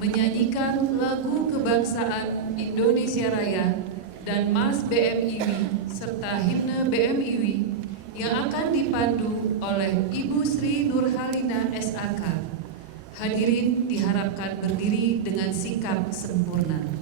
menyanyikan lagu kebangsaan Indonesia Raya dan Mas BMIW serta himne BMIW yang akan dipandu oleh Ibu Sri Nurhalina SAK. Hadirin diharapkan berdiri dengan sikap sempurna.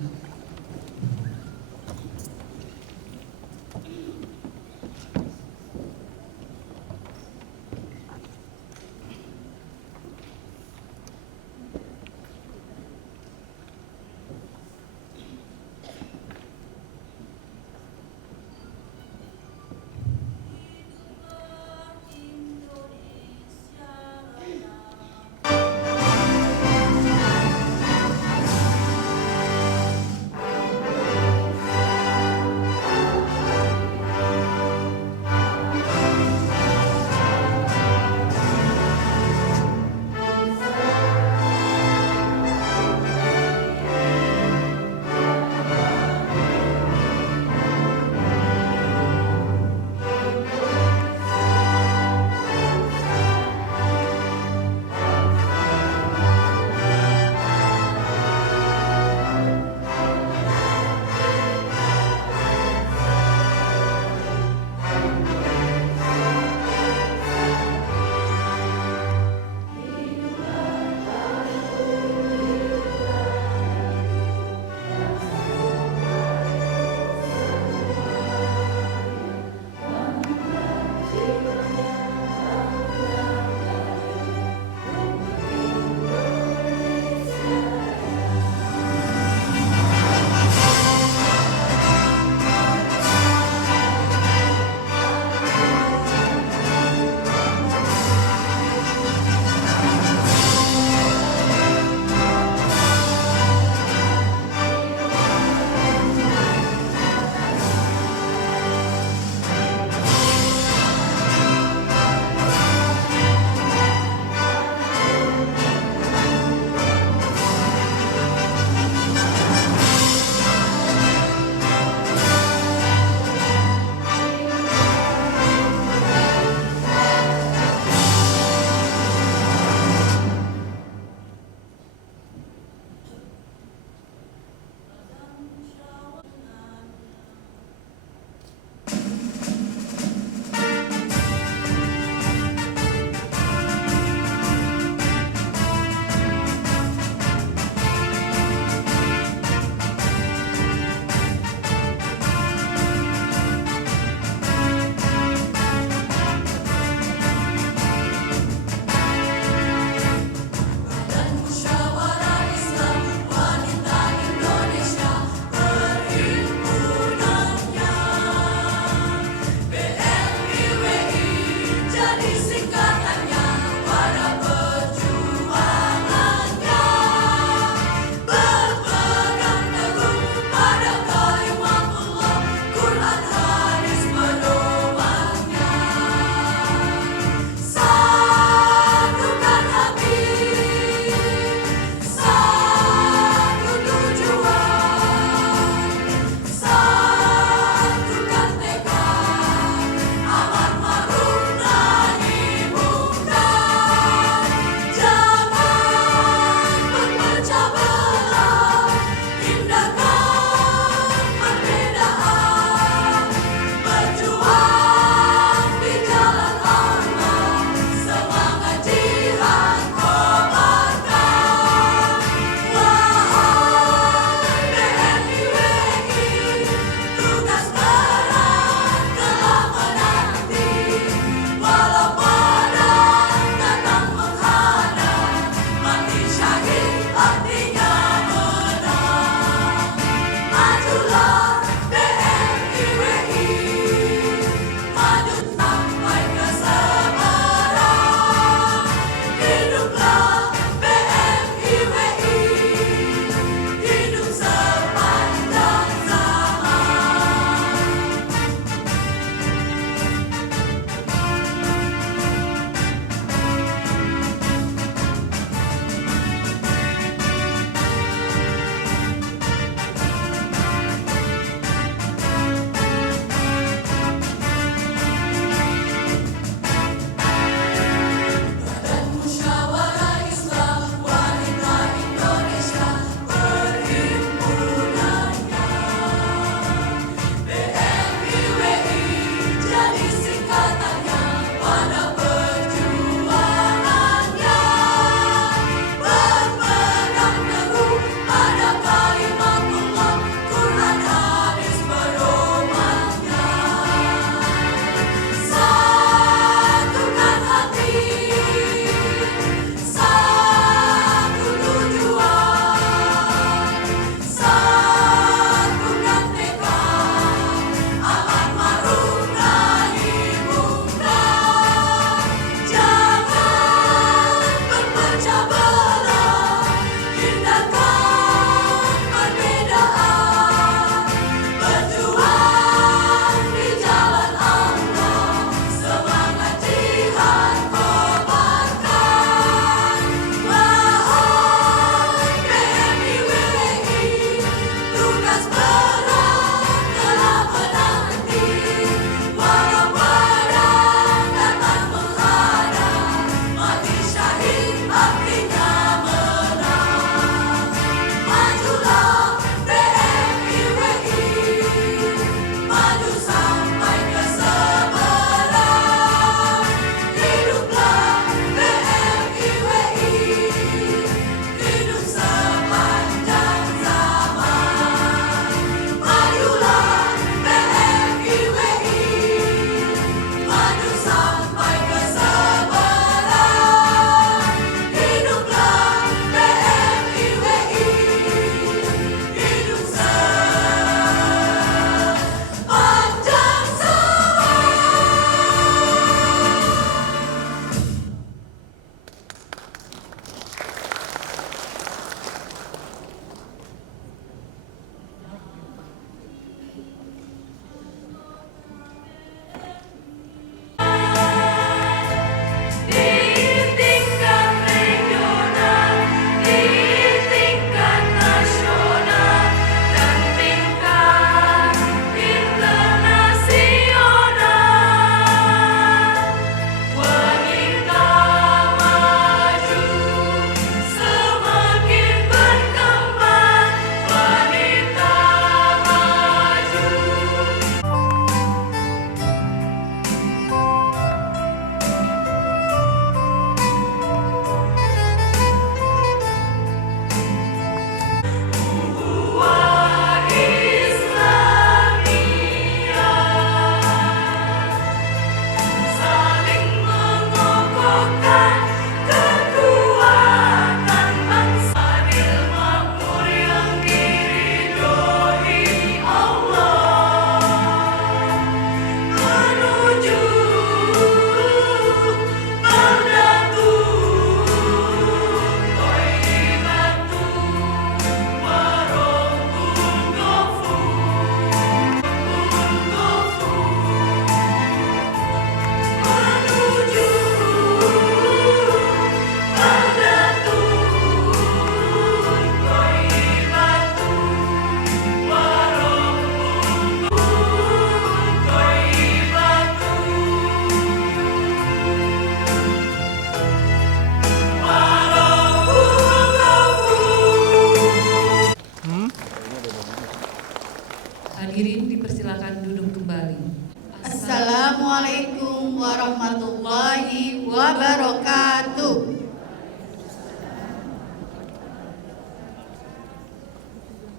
Assalamualaikum warahmatullahi wabarakatuh.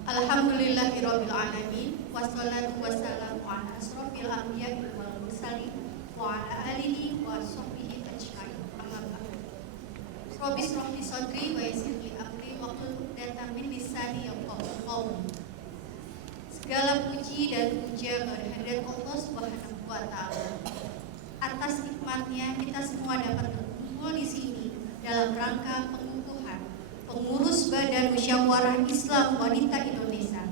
Alhamdulillahirabbil alamin wassalatu wassalamu ala asrofil anbiya'i wal mursalin wa ala alihi wa sahbihi ajmain. Amma ba'du. Rabbi shrah li sadri wa yassir li amri wahlul 'uqdatam min lisani yafqahu qawli. Segala puji dan puja kehadirat Allah Subhanahu wa taala. Atas nikmatnya kita semua dapat berkumpul di sini dalam rangka pengukuhan pengurus Badan Musyawarah Islam Wanita Indonesia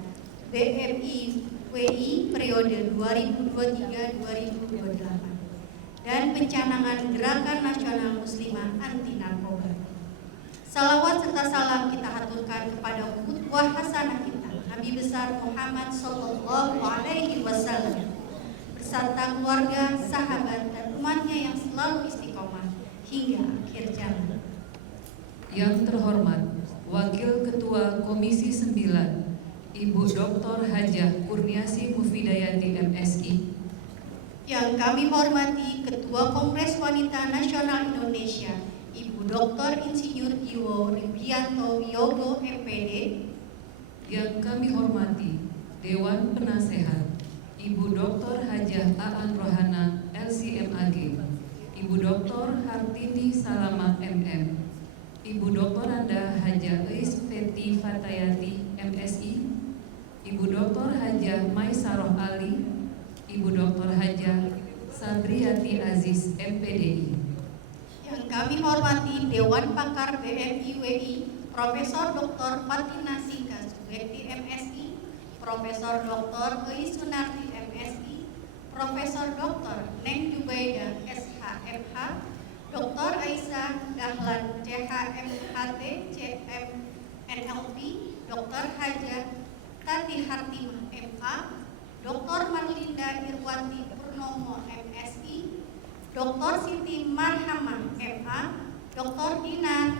BMI-WI periode 2023-2028 dan pencanangan Gerakan Nasional Muslimah Anti Narkoba. Salawat serta salam kita haturkan kepada qudwah hasanah kita Nabi besar Muhammad Sallallahu Alaihi Wasallam beserta keluarga, sahabat, dan umatnya yang selalu istiqomah hingga akhir zaman. Yang terhormat Wakil Ketua Komisi 9 Ibu Dr. Hajah Kurniasi Mufidayati MSI. Yang kami hormati Ketua Kongres Wanita Nasional Indonesia Ibu Dr. Insinyur Iwo Rubianto Wiyogo MPD. Yang kami hormati Dewan Penasehat Ibu Dr. Hajah Aan Rohana LCMAG, Ibu Dr. Hartini Salama MM, Ibu Dr. Anda Hajah Eis Feti Fatayati MSI, Ibu Dr. Hajah Maisaroh Ali, Ibu Dr. Hajah Sabriyati Aziz MPDI. Yang kami hormati Dewan Pakar BMI-WI Profesor Dr. Fatina Singka Subekti MSI, Profesor Dr. Eis Sunardi MSI, Profesor Dr. Neng Jubaida SHMH, Dr. Aisyah Dahlan CHMHT CMNLP, Dr. Hajah Tati Hartimah MA, Dr. Marlinda Irwanti Purnomo MSI, Dr. Siti Marhamah MA, Dr. Dinar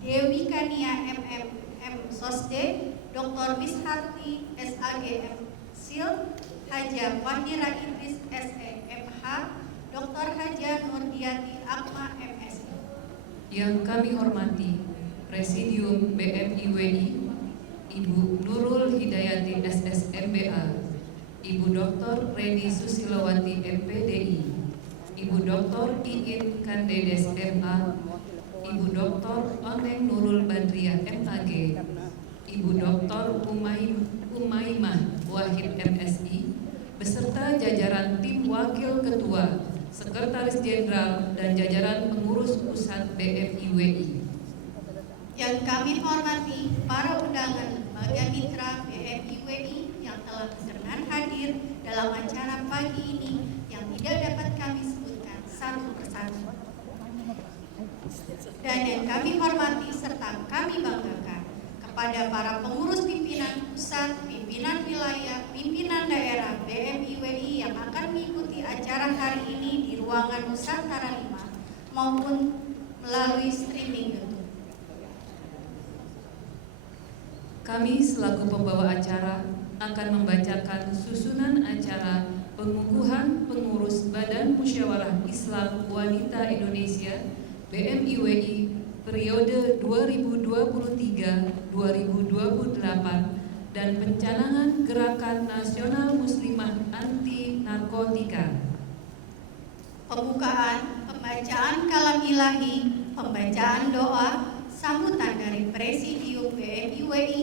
Dewi Kania MM Sosde, Dr. Misharti SAG MSil, Hajah Wahira Idris SEMH, Dr. Hajah Nurdiati Akma MSI. Yang kami hormati Presidium BMI-WI Ibu Nurul Hidayati SSMBA, Ibu Dr. Reni Susilowati MPDI, Ibu Dr. Iin Kandedes MA, Ibu Dr. Oneng Nurul Badriah MAG, Ibu Dr. Umaimah Wahid MSI, beserta jajaran tim Wakil Ketua, Sekretaris Jenderal, dan jajaran pengurus pusat BMI-WI. Yang kami hormati para undangan lembaga mitra BMI-WI yang telah berkenan hadir dalam acara pagi ini yang tidak dapat kami sebutkan satu persatu. Dan yang kami hormati serta kami banggakan kepada para pengurus pimpinan pusat, pimpinan wilayah, pimpinan daerah BMI-WI yang akan mengikuti acara hari ini di ruangan Nusantara 5 maupun melalui streaming YouTube. Kami selaku pembawa acara akan membacakan susunan acara pengukuhan pengurus Badan Musyawarah Islam Wanita Indonesia BMI-WI periode 2023-2028 dan pencanangan Gerakan Nasional Muslimah Anti Narkotika. Pembukaan, pembacaan kalam ilahi, pembacaan doa, sambutan dari Presidium BMI-WI,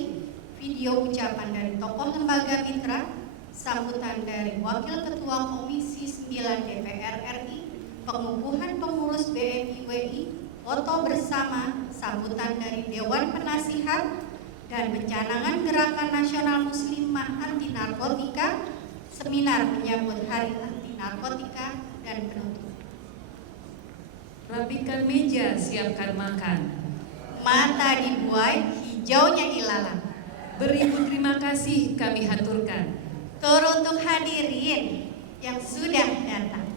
video ucapan dari tokoh lembaga mitra, sambutan dari Wakil Ketua Komisi 9 DPR RI, pengukuhan pengurus BMI-WI, foto bersama, sambutan dari Dewan Penasihat, dan pencanangan Gerakan Nasional Muslimah Anti Narkotika, seminar menyambut Hari Anti Narkotika, dan penutup. Rapikan meja, siapkan makan. Mata dibuai, hijaunya ilalang. Beribu terima kasih kami haturkan. Teruntuk hadirin yang sudah datang.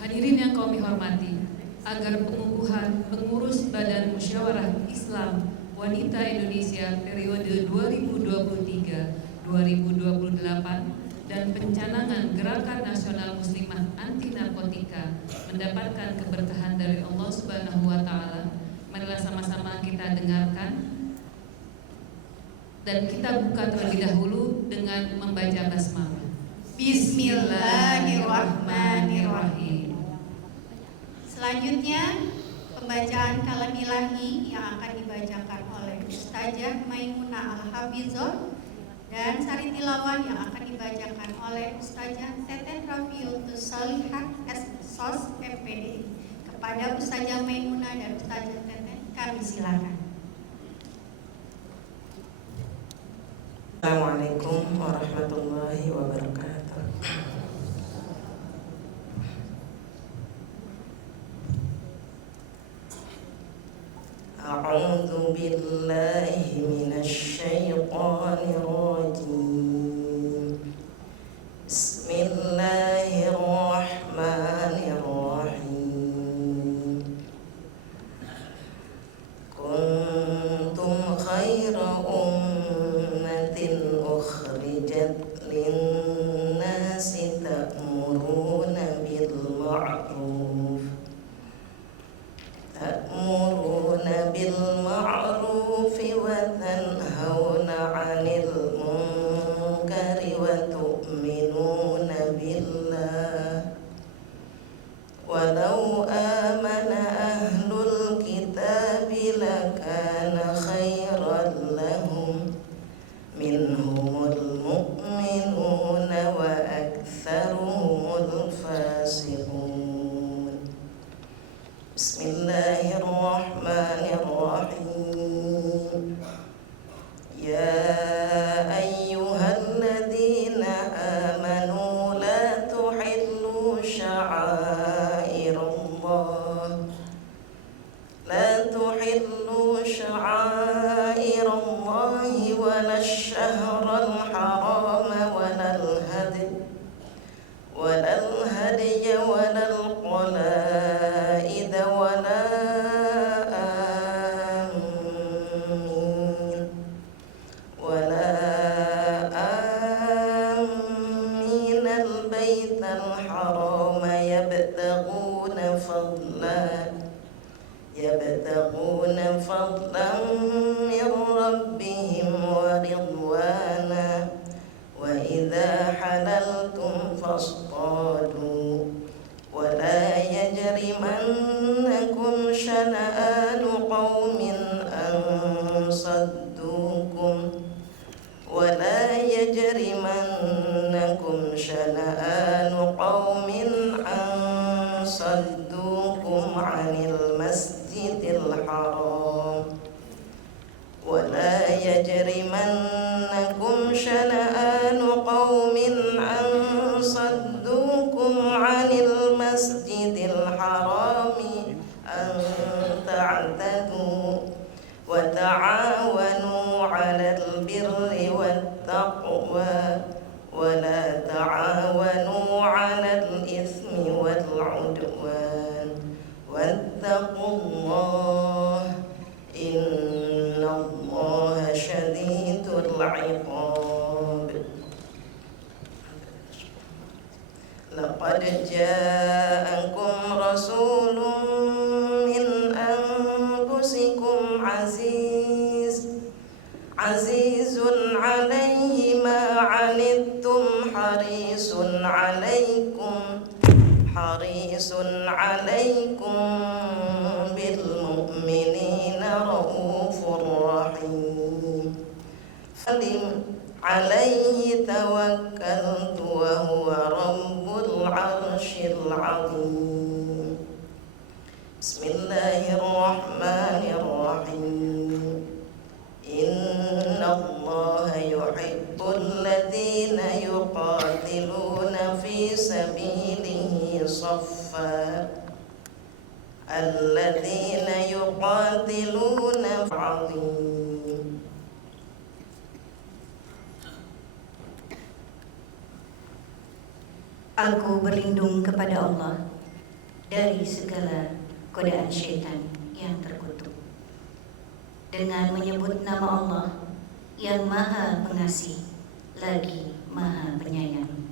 Hadirin yang kami hormati, agar pengukuhan pengurus Badan Musyawarah Islam Wanita Indonesia periode 2023-2028 dan pencanangan Gerakan Nasional Muslimah Anti Narkotika mendapatkan keberkahan dari Allah Subhanahu wa Ta'ala, marilah sama-sama kita dengarkan dan kita buka terlebih dahulu dengan membaca basmalah. Bismillahirrahmanirrahim. Selanjutnya pembacaan kalam ilahi yang akan dibacakan oleh Ustazah Maimunah Al-Hafizah dan sari tilawah yang akan dibacakan oleh Ustazah Teten Rafiutus Salihat SSOS MPD. Kepada Ustazah Maimunah dan Ustazah Teten kami silakan. Assalamualaikum warahmatullahi wabarakatuh. A'udzu billahi minasy syaithanir rajim. Bismillahirrahmanirrahim. Kuntum khaira ummatin ukhrijat lin-nasi ta'muruna bil ma'ruf wa tanhauna 'anil munkari wa tu'minuna billah. Walau amana ahlul kitabi lakana khairan lahum minhumul mu'minuna wa aktsaruhumul fasiqun. Bismillahirrahmanirrahim. Ya ayyuhalladzina amanu la tuhillu sya'airallahi wala ash-shahral harama walal hadiya walal qalaida wala aminal baital harama yabtaguna fadlan min rabbihim wa ridwana wa idza halaltum fasṭadu wa la yajrimannakum shana'anu qaumin an saddukum صدوكم عن المسجد الحرام ولا يجرمنكم شنآن قوم أن صدوكم عن المسجد الحرام أن تعتدوا وتعاونوا على البر والتقوى ولا تعاونوا على الإثم والعدوان واتقوا الله إن الله شديد العقاب. لقد جاءكم رسول من أنفسكم عزيز عليه ما عنتم حريص عليكم بالمؤمنين رؤوف رحيم. عليه توكلت وهو رب العرش العظيم. بسم الله الرحمن الرحيم. إن الله يحب الذين يقاتلون في سبيله صفا الذين يقاتلون عظيم. Aku berlindung kepada Allah dari segala godaan syaitan yang terkutuk dengan menyebut nama Allah yang Maha Pengasih lagi Maha Penyayang.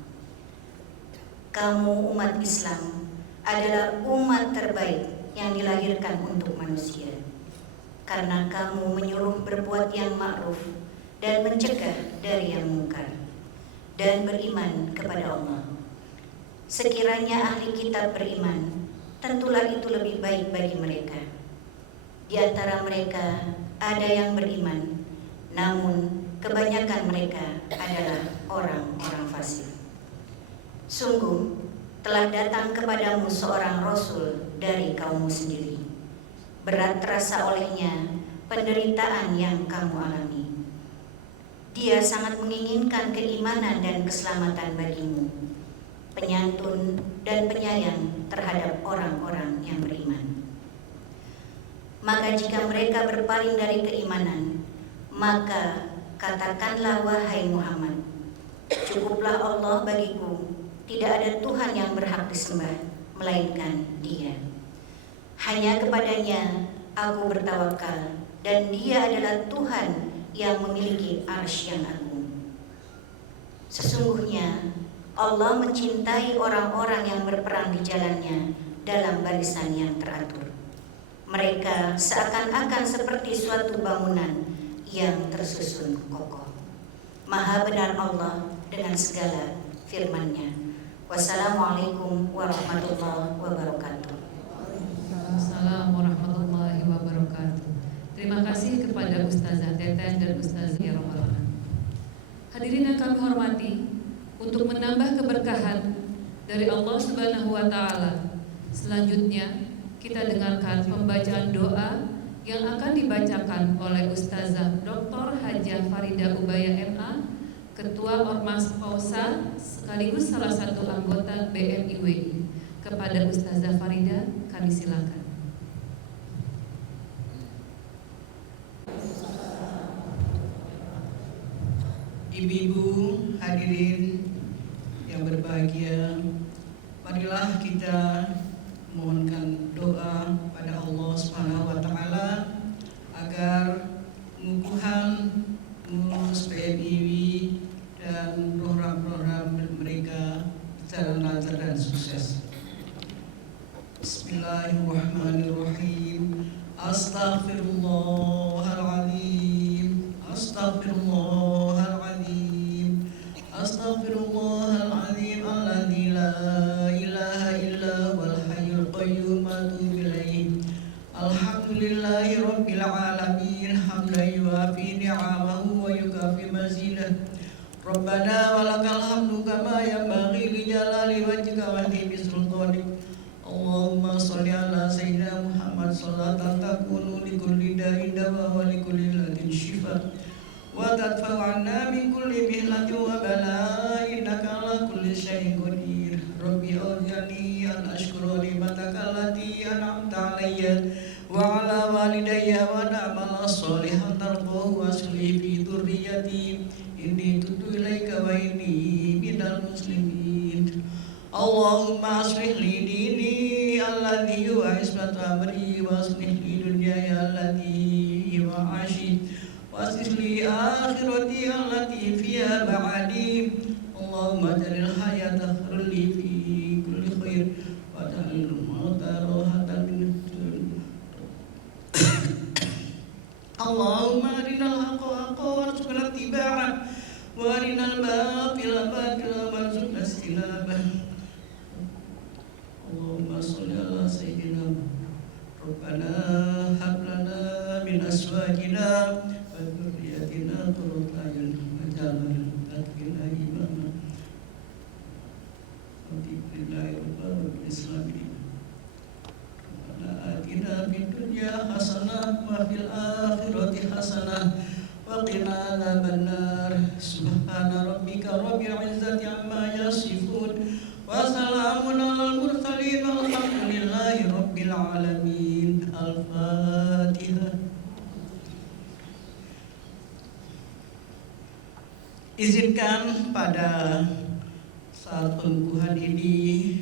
kamu umat Islam adalah umat terbaik yang dilahirkan untuk manusia, karena kamu menyuruh berbuat yang ma'ruf dan mencegah dari yang mungkar, dan beriman kepada Allah. Sekiranya ahli kitab beriman, tentulah itu lebih baik bagi mereka. Di antara mereka ada yang beriman, namun kebanyakan mereka adalah orang-orang fasik. Sungguh telah datang kepadamu seorang rasul dari kaummu sendiri. Berat terasa olehnya penderitaan yang kamu alami. Dia sangat menginginkan keimanan dan keselamatan bagimu, penyantun dan penyayang terhadap orang-orang yang beriman. Maka jika mereka berpaling dari keimanan, maka katakanlah, wahai Muhammad, cukuplah Allah bagiku, tidak ada Tuhan yang berhak disembah melainkan Dia. Hanya kepadanya aku bertawakal, dan Dia adalah Tuhan yang memiliki arsy yang agung. Sesungguhnya Allah mencintai orang-orang yang berperang di jalannya dalam barisan yang teratur. Mereka seakan-akan seperti suatu bangunan yang tersusun kokoh. Maha benar Allah dengan segala firman-Nya. Wassalamualaikum warahmatullahi wabarakatuh. Assalamualaikum warahmatullahi wabarakatuh. Terima kasih kepada Ustazah Teteh dan Ustazah Romalan. Hadirin yang kami hormati, untuk menambah keberkahan dari Allah Subhanahu wa Ta'ala, selanjutnya kita dengarkan pembacaan doa yang akan dibacakan oleh Ustazah Dr. Hajah Farida Ubaya MA, Ketua Ormas Pausa sekaligus salah satu anggota BMIWI. Kepada Ustazah Farida, kami silakan. Ibu-ibu hadirin yang berbahagia, marilah kita mohonkan doa pada Allah Subhanahu wa Ta'ala agar pengukuhan pengurus PMIWI dan program-program mereka secara lancar dan sukses. Bismillahirrahmanirrahim. Astaghfirullahaladzim. Astaghfirullahaladzim. Astaghfirullahaladzim. Alladzi la ilaha illa huwal hayyul qayyum atubu ilaih. Alhamdulillahi rabbil alamin. Hamdan yuafi ni'amahu wa yukafi mazidah. Rabbana walakal hamdu kama yanbaghi li jalali wajhika wa li sultanik. Allahumma sholli ala sayyidina Muhammad sholatan takunu li kulli da'in dawa wa li kulli ladin shifa wa tadfa'u 'anna min kulli mihlatin wa bala'in innaka ala kulli syai'in qadir. Rabbi awzi'ni an ashkura ni'mataka allati an'amta 'alayya wa 'ala walidayya wa na'mala sholihan tardahu wa aslih fi dzurriyyati inni tubtu ilaika wa inni minal muslimin. Allahumma aslih li dini alladhi huwa ismatu amri wa aslih li dunyaya allati huwa ma'ashi wa aslih li akhirati allati fiha ba'adi. Allahumma jalil hayata khurli fi kulli khair wa ta'alil mauta rohatan min Allahumma arinal haqqa haqqa warzuqna ittiba'ah wa arinal batila batila warzuqna istinabah. Allahumma sholli ala sayyidina Rabbana hab lana min azwajina wa dhurriyyatina qurrata a'yun waj'alna lil-muttaqina imama. Alhamdulillahirabbil alamin. Rabbana atina fid dunya hasanah wa fil akhirati hasanah wa qina adzabannar. Subhana rabbika rabbil izzati amma yasifun wa salamun alal mursalin walhamdulillahi rabbil alamin. Al-Fatihah. Izinkan pada saat pengukuhan ini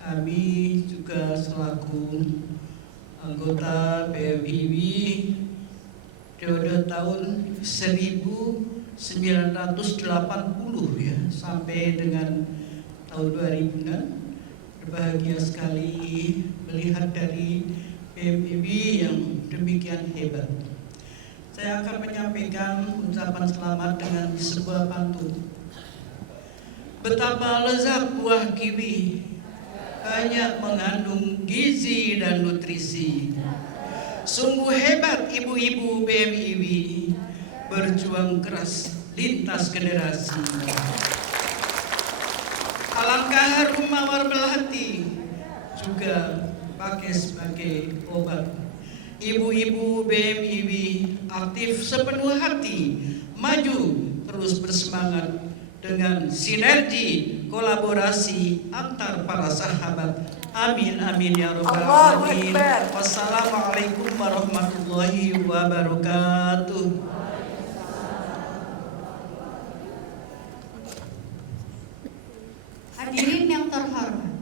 kami juga selaku anggota PMIWI periode tahun 1980 ya sampai dengan tahun 2000-an. Berbahagia sekali melihat dari BMIB yang demikian hebat. Saya akan menyampaikan ucapan selamat dengan sebuah pantun. Betapa lezat buah kiwi, banyak mengandung gizi dan nutrisi. Sungguh hebat ibu-ibu BMIB, berjuang keras lintas generasi. Alangkah harum mawar melati, juga pakai sebagai obat. Ibu-ibu BMIB aktif sepenuh hati, maju terus bersemangat dengan sinergi kolaborasi antar para sahabat. Amin amin ya rabbal alamin. Wassalamualaikum warahmatullahi wabarakatuh. Hadirin yang terhormat,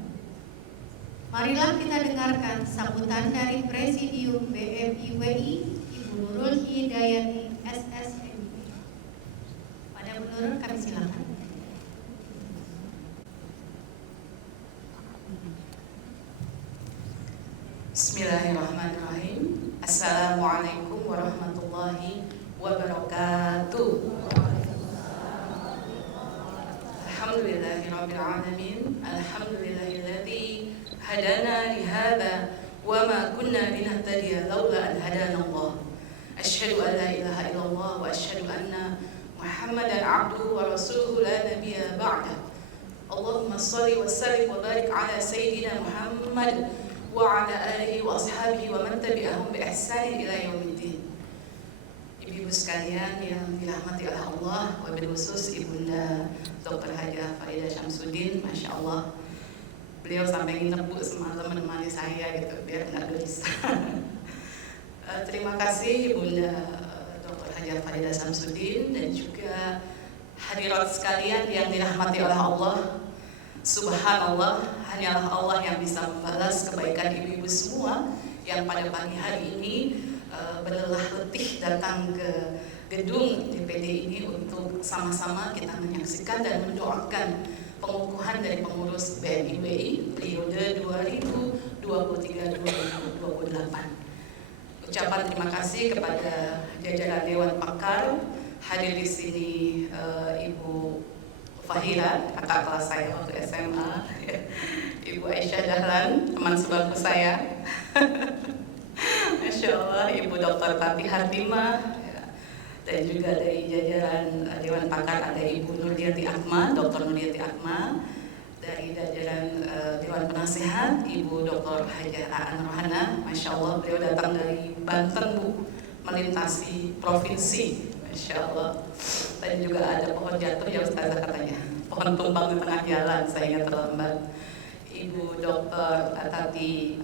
marilah kita dengarkan sambutan dari Presidium BMIWI Ibu Nurul Hidayati SSMI. Pada Bu Nurul kami silakan. Bismillahirrahmanirrahim. Assalamualaikum warahmatullahi wabarakatuh. Alhamdulillahirabbil alamin. Alhamdulillahilladzi hadana li hadza wa ma kunna linahtadiya laula an hadana Allah. Asyhadu an la ilaha illallah wa asyhadu anna Muhammadan abduhu wa rasuluhu la nabiyya ba'da. Allahumma shalli wa sallim wa barik ala sayyidina Muhammad wa ala alihi wa ashabihi wa man tabi'ahum bi ihsan ila yaumiddin. Ibu-ibu sekalian yang dirahmati oleh Allah, wabil khusus Ibunda Dr. Hajah Faridah Syamsuddin, Masya Allah, beliau sampai nginep Bu semalam menemani saya gitu biar nggak gelisah. Terima kasih Ibunda Dr. Hajah Faridah Syamsuddin dan juga hadirat sekalian yang dirahmati oleh Allah. Subhanallah, hanyalah Allah yang bisa membalas kebaikan ibu-ibu semua yang pada pagi hari ini berlelah letih datang ke gedung DPD ini untuk sama-sama kita menyaksikan dan mendoakan pengukuhan dari pengurus BMIWI periode 2023-2028. Ucapan terima kasih kepada jajaran Dewan Pakar, hadir di sini Ibu Fahira, kakak kelas saya waktu SMA, Ibu Aisyah Dahlan, teman sebangku saya. Masya Allah, Ibu Dr. Tati Hartimah, dan juga dari jajaran Dewan Pakar ada Ibu Nurdiati Akma, Dr. Nurdiati Akma, dari jajaran Dewan Penasehat Ibu Dr. Hajah Aan Rohana. Masya Allah, beliau datang dari Banten Bu, melintasi provinsi, Masya Allah. Dan juga ada pohon jatuh ya Ustazah katanya, pohon tumbang di tengah jalan, saya ingat terlambat. Ibu Dr. Tati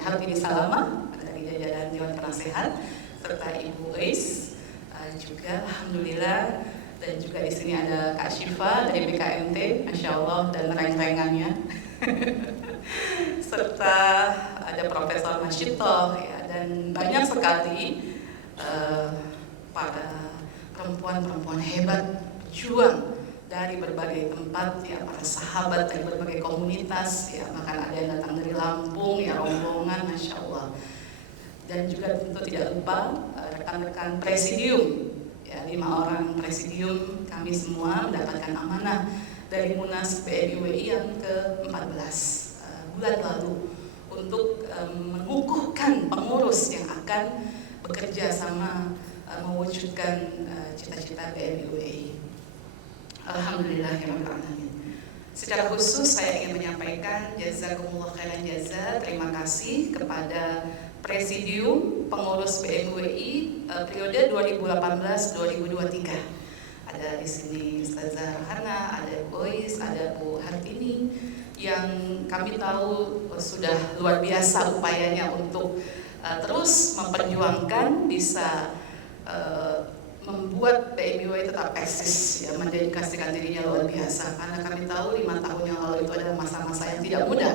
Hartini Salama dari jajaran Dewan Penasehat, serta Ibu Eis juga Alhamdulillah, dan juga di sini ada Kak Syifa dari BKMT, Masya Allah, dan reng-rengannya. Serta ada Profesor Masyitoh ya, dan banyak sekali para perempuan-perempuan hebat berjuang dari berbagai tempat ya, para sahabat dari berbagai komunitas ya, bahkan ada yang datang dari Lampung ya, rombongan, Masya Allah. Dan juga tentu tidak lupa rekan-rekan presidium ya, 5 orang presidium, kami semua mendapatkan amanah dari Munas BMIWI yang ke-14 bulan lalu untuk mengukuhkan pengurus yang akan bekerja sama mewujudkan cita-cita BMIWI. Alhamdulillahirrahmanirrahim. Secara khusus saya ingin menyampaikan jazakumullah khairan jaza, terima kasih kepada Presidium Pengurus BMIWI periode 2018-2023. Ada di sini Ustazah Rohana, ada Bu Ois, ada Bu Hartini, yang kami tahu sudah luar biasa upayanya untuk terus memperjuangkan bisa membuat BMIWI tetap eksis ya, mendedikasikan dirinya luar biasa, karena kami tahu 5 tahun yang lalu itu adalah masa-masa yang tidak mudah.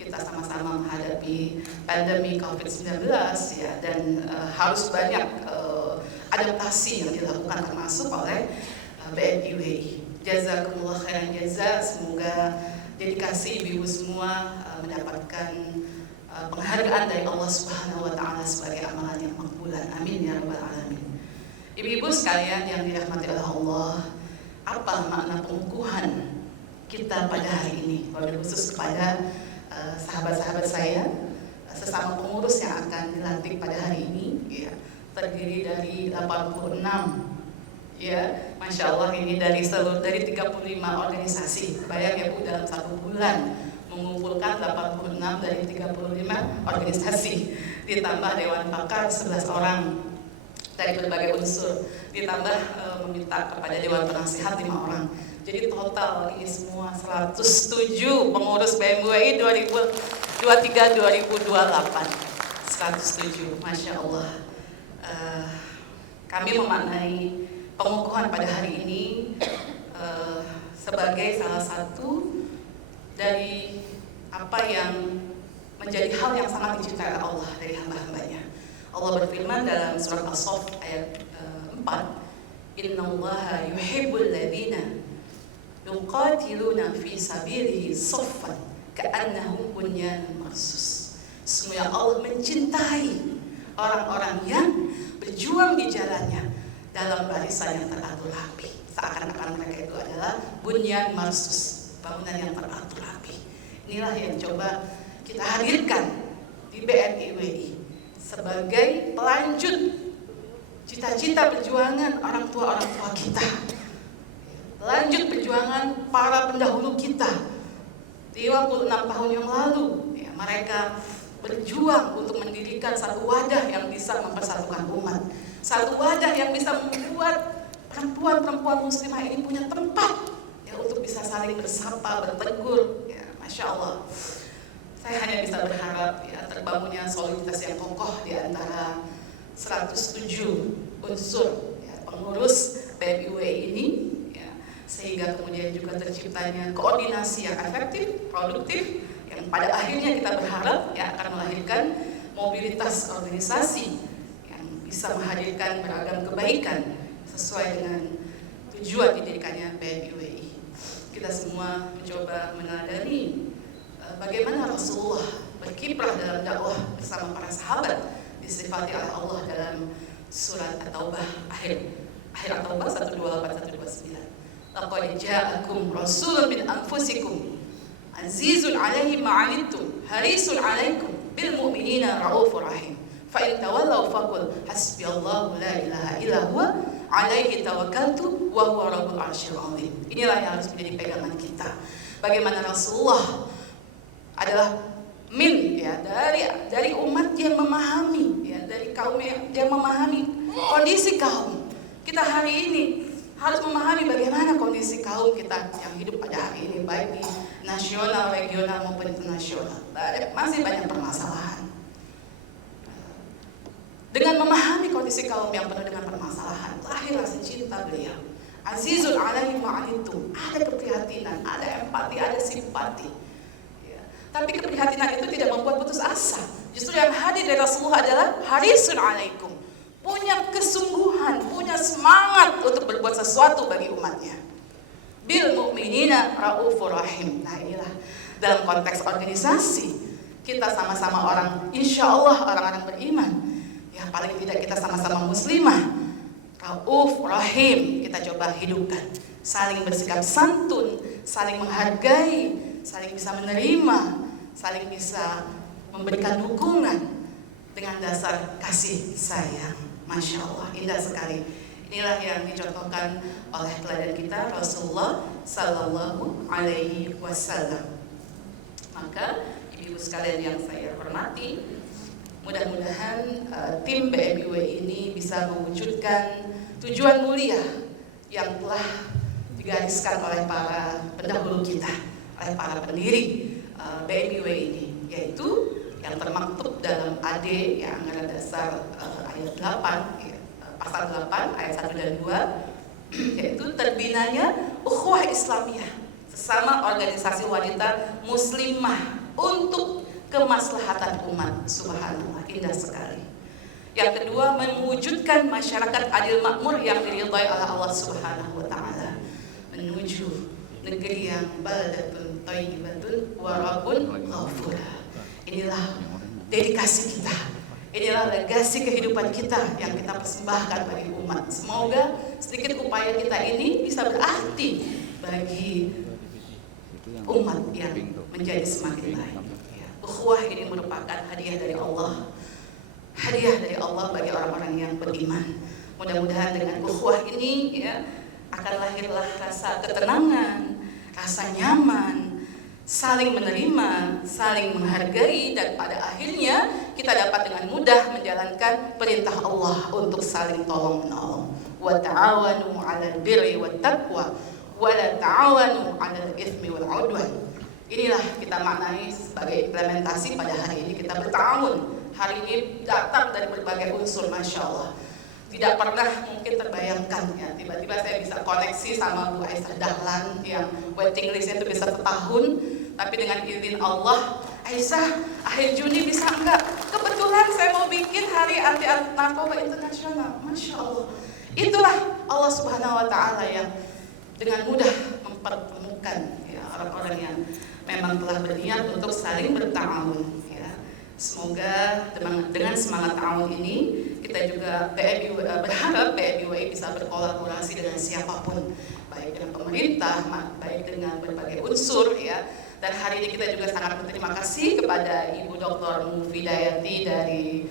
Kita sama-sama menghadapi pandemi COVID-19 ya, dan harus banyak adaptasi yang dilakukan termasuk oleh BMIWI. Jazakumullah khairan jaza. Semoga dedikasi ibu-ibu semua mendapatkan penghargaan dari Allah Subhanahu wa taala sebagai amalan yang makbulan. Amin ya rabbal alamin. Ibu-ibu sekalian yang dirahmati oleh Allah, apa makna pengukuhan kita pada hari ini? Wabil khusus kepada sahabat-sahabat saya, sesama pengurus yang akan dilantik pada hari ini, ya, terdiri dari 86. Ya, Masya Allah, ini dari 35 organisasi. Bayang ya Bu, dalam 1 bulan mengumpulkan 86 dari 35 organisasi, ditambah Dewan Pakar 11 orang dari berbagai unsur, ditambah meminta kepada Dewan Penasihat 5 orang. Jadi total ini semua 107 pengurus BMUI 2023-2028. 107, Masya Allah. Kami memaknai pengukuhan pada hari ini sebagai salah satu dari apa yang menjadi hal yang sangat dicintai Allah dari hamba-hambanya. Allah berfirman dalam surat As-Saff ayat 4, Innallaha yuhibbul ladzina yuqatiluna fi sabilihi saffan ka'annahum bunyanun marsus. Sesungguhnya Allah mencintai orang-orang yang berjuang di jalannya dalam barisan yang teratur rapi, seakan-akan mereka itu adalah bunyan marsus, bangunan yang teratur rapi. Inilah yang coba kita hadirkan di BNI WI sebagai pelanjut cita-cita perjuangan orang tua kita, lanjut perjuangan para pendahulu kita 56 tahun yang lalu. Ya, mereka berjuang untuk mendirikan satu wadah yang bisa mempersatukan umat, satu wadah yang bisa membuat perempuan-perempuan muslimah ini punya tempat ya untuk bisa saling bersapa, bertegur. Ya, Masya Allah. Saya hanya bisa berharap ya terbangunnya soliditas yang kokoh di antara 107 unsur ya, pengurus BMUI ini, ya, sehingga kemudian juga terciptanya koordinasi yang efektif, produktif, yang pada akhirnya kita berharap ya akan melahirkan mobilitas organisasi yang bisa menghadirkan beragam kebaikan sesuai dengan tujuan didirikannya BMUI. Kita semua mencoba meneladani bagaimana Rasulullah berkiprah dalam dakwah bersama para sahabat disifati oleh Allah dalam surat At-Taubah akhir At-Taubah 128-129. Laqad ja'akum rasulun min anfusikum azizun 'alaihi ma 'anittum harisun 'alaikum bil mu'minina raufur rahim. Fa in tawallaw faqul hasbiyallahu la ilaha illa huwa 'alaihi tawakkaltu wa huwa rabbul 'arsyil 'azim. Inilah yang harus menjadi pegangan kita. Bagaimana Rasulullah adalah ya dari umat yang memahami ya, dari kaum yang memahami kondisi kaum kita hari ini, harus memahami bagaimana kondisi kaum kita yang hidup pada hari ini, baik di nasional, regional maupun internasional. Masih banyak permasalahan. Dengan memahami kondisi kaum yang penuh dengan permasalahan, lahir rasa cinta beliau. Azizul 'alaihi ma 'anittum, ada keprihatinan, ada empati, ada simpati. Tapi keprihatinan itu tidak membuat putus asa. Justru yang hadir dari Rasulullah adalah harisun 'alaikum, punya kesungguhan, punya semangat untuk berbuat sesuatu bagi umatnya. Bil mu'minina raufur rahim. Nah inilah dalam konteks organisasi kita sama-sama orang, insya Allah orang-orang beriman. Ya paling tidak kita sama-sama muslimah. Rauf rahim kita coba hidupkan. Saling bersikap santun, saling menghargai, saling bisa menerima, saling bisa memberikan dukungan dengan dasar kasih sayang. Masya Allah, indah sekali. Inilah yang dicontohkan oleh teladan kita Rasulullah Sallallahu Alaihi Wasallam. Maka ibu-ibu sekalian yang saya hormati, mudah-mudahan tim BMUI ini bisa mewujudkan tujuan mulia yang telah digariskan oleh para pendahulu kita, oleh para pendiri BMUI ini, yaitu yang termaktub dalam AD yang anggaran dasar ayat 8, ya, pasal 8 ayat 1 dan 2, yaitu terbinanya ukhuwah Islamiyah, sesama organisasi wanita muslimah untuk kemaslahatan umat. Subhanallah, indah sekali. Yang kedua, mewujudkan masyarakat adil makmur yang diridhai oleh Allah Subhanahu wa taala. menuju negeri yang baldatun thayyibatun wa rabbun ghafur. Inilah dedikasi kita, inilah legasi kehidupan kita yang kita persembahkan bagi umat. Semoga sedikit upaya kita ini bisa berarti bagi umat yang menjadi semakin baik. Ukhuwah ini merupakan hadiah dari Allah, hadiah dari Allah bagi orang-orang yang beriman. Mudah-mudahan dengan ukhuwah ini ya akan lahirlah rasa ketenangan, rasa nyaman, saling menerima, saling menghargai, dan pada akhirnya kita dapat dengan mudah menjalankan perintah Allah untuk saling tolong-menolong. Wa ta'awanu 'alal birri wat taqwa wa la ta'awanu 'alal itsmi wal 'udwan. Inilah kita maknai sebagai implementasi pada hari ini kita bertahun. Hari ini datang dari berbagai unsur, Masya Allah. Tidak pernah mungkin terbayangkan ya, tiba-tiba saya bisa koneksi sama Bu Aisyah Dahlan yang waiting listnya itu bisa setahun, tapi dengan izin Allah, Aisyah akhir Juni bisa enggak? Kebetulan saya mau bikin hari anti narkoba internasional. Masya Allah, itulah Allah Subhanahu Wa Taala yang dengan mudah mempertemukan ya, orang-orang yang memang telah berniat untuk saling berta'awun. Semoga dengan semangat ta'awun ini kita juga berharap BMIWI bisa berkolaborasi dengan siapapun, baik dengan pemerintah, baik dengan berbagai unsur ya. Dan hari ini kita juga sangat berterima kasih kepada Ibu Dr. Mufidayati dari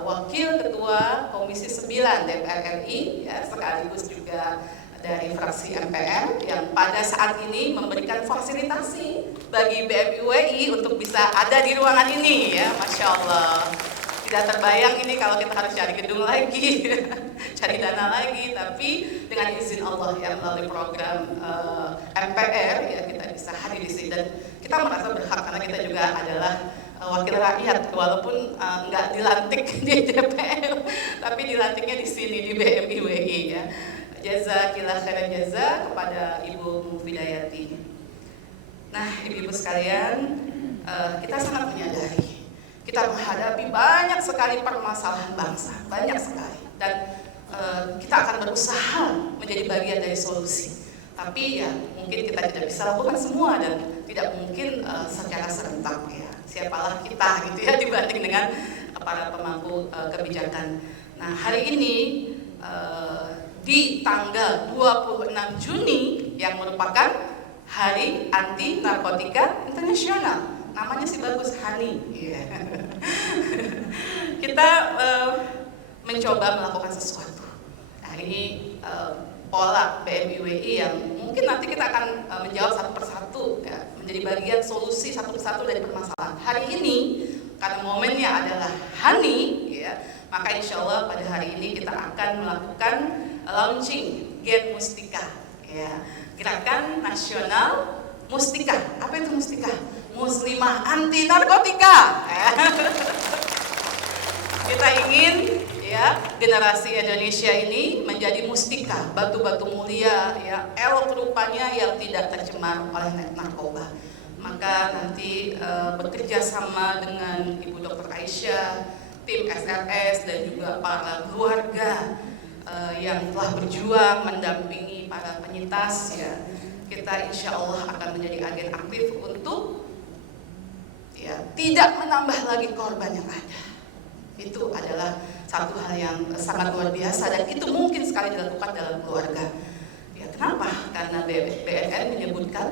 Wakil Ketua Komisi 9 DPR RI ya, sekaligus juga dari fraksi MPR yang pada saat ini memberikan fasilitasi bagi BMIWI untuk bisa ada di ruangan ini ya, Masya Allah. Tidak terbayang ini kalau kita harus cari gedung lagi, cari dana lagi, tapi dengan izin Allah ya melalui program MPR ya kita bisa hadir di sini dan kita merasa berhak karena kita juga adalah wakil rakyat walaupun nggak dilantik di DPR, tapi dilantiknya di sini di BMIWI ya. Jazakillah khairan jaza kepada Ibu Mufidayati. Nah, ibu-ibu sekalian, kita sangat menyadari kita menghadapi banyak sekali permasalahan bangsa, banyak sekali, dan kita akan berusaha menjadi bagian dari solusi. Tapi ya mungkin kita tidak bisa lakukan semua dan tidak mungkin secara serentak ya. Siapalah kita gitu ya dibanding dengan para pemangku kebijakan. Nah, hari ini di tanggal 26 Juni yang merupakan Hari Anti Narkotika Internasional. Namanya sih bagus, HANI. Yeah. Kita mencoba melakukan sesuatu. Nah, ini pola BMIWI yang mungkin nanti kita akan menjawab satu persatu ya, menjadi bagian solusi satu persatu dari permasalahan. Hari ini karena momennya adalah HANI ya, maka insya Allah pada hari ini kita akan melakukan launching Gen Mustika ya, Gerakan Nasional Mustika. Apa itu Mustika? Muslimah Anti Narkotika ya. Kita ingin ya generasi Indonesia ini menjadi mustika, batu-batu mulia ya, elok rupanya yang tidak tercemar oleh narkoba. Maka nanti bekerja sama dengan Ibu Dr. Aisyah, tim SRS dan juga para keluarga yang telah berjuang mendampingi para penyintas ya, kita insya Allah akan menjadi agen aktif untuk ya tidak menambah lagi korban yang ada. Itu adalah satu hal yang sangat luar biasa dan itu mungkin sekali dilakukan dalam keluarga. Ya, kenapa? Karena BNN menyebutkan